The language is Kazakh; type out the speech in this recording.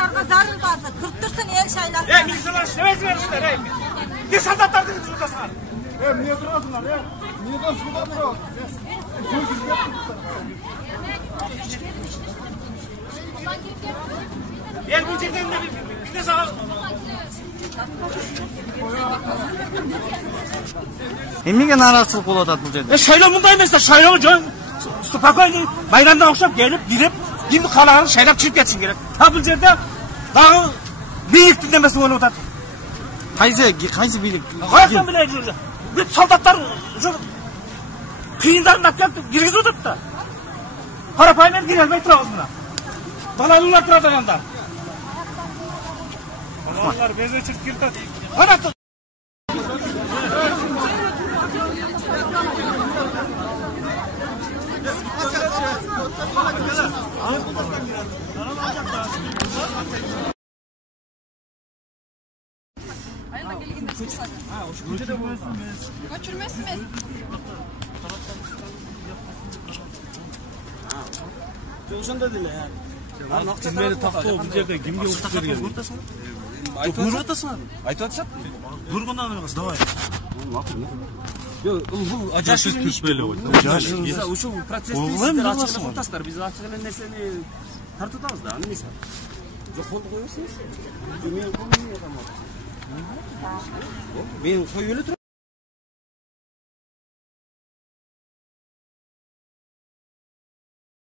солдаттарға зарылбасы, күрттірсін ел шайласын. Милициялар işlemez vermişler, Ne солдаттарды жұртасыңар? Niye durasınlar ya? Niyeden şurada duralım? Bu жерден bir de sağa... Emniyge narazılık болады бұл жерде? Шайлау мұндай емес, шайлау жөн спокойный майданда оқшап келіп, беріп, енді қалағаны шайлап шығып кетсін керек. Бұл жерде дағы билік dinlemesi болып отады. Қайсы билік? Қаяқтан біледі жүрді. Бүт солдаттар қиындарын әпкеліп кіргізіп отырды да. Қарапаймен кіре алмай тұра осында. Балалылар тұрады янда. Балалар безе чырт келді. Қанаты! Götürmezsiniz. Ошондой деле. Тизмени тактоо бул жерде кимге укук берген? Айтып атасың. Айтып атышат. Бургундан эмес, давай. Бул Жашсыз түшпеле ой. Жашсыз. Ушул процессти сиздер ачык кыласыздар. Биз ачык эле нерсени тартып атабыз да. Аны эмес. Жок, колду коесуңуз. Мен колду мен коюп эле турам.